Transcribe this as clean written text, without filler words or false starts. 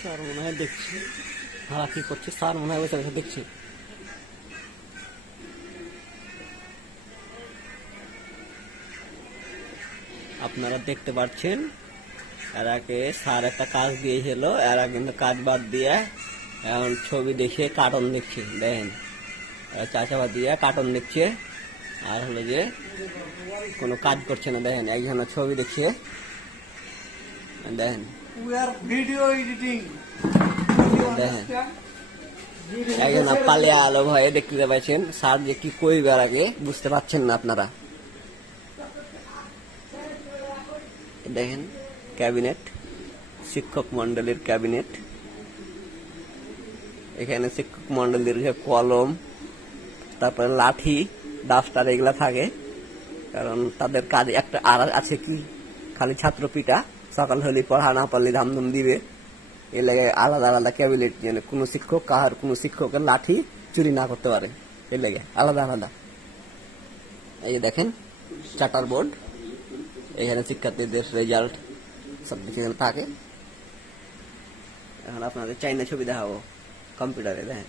Sir মনে হয় দেখছি হারা কি করছে, স্যার মনে হয় বসে বসে দেখছি। আপনারা দেখতে পাচ্ছেন এরাকে স্যার একটা কাজ দিয়েছিল, এরা কিন্তু কাজ বাদ দিয়ে এখন ছবি দেখে কার্টুন দেখছে। দেখেন চাষাবাদ দিয়ে কার্টুন দেখছে, আর হলো যে কোনো কাজ করছে না। দেখেন একজন ছবি দেখছে, দেখেন দেখেন একজন পালিয়া আলো ভয়ে দেখতে পাচ্ছেন। স্যার যে কি কইবার আগে বুঝতে পারছেন না আপনারা। দেখেন ক্যাবিনেট, শিক্ষক মন্ডলীর ক্যাবিনেট। এখানে শিক্ষক মন্ডলীর কলম, তারপরে লাঠি, ডাস্টার এগুলা থাকে, কারণ তাদের কাজ একটা আর আছে কি খালি ছাত্র পিটা, সকাল হলে পড়া না পারলে ধামধুম দিবে। এ লাগে আলাদা আলাদা ক্যাবিনেট, যেন কোনো শিক্ষক কাহার কোনো শিক্ষকের লাঠি চুরি না করতে পারে, এ লাগে আলাদা আলাদা। এই দেখেন চার্টার বোর্ড, এখানে শিক্ষার্থীদের রেজাল্ট সব কিছু এখানে থাকে। এখন আপনাদের চাইনা ছবি দেখাবো কম্পিউটারে। দেখেন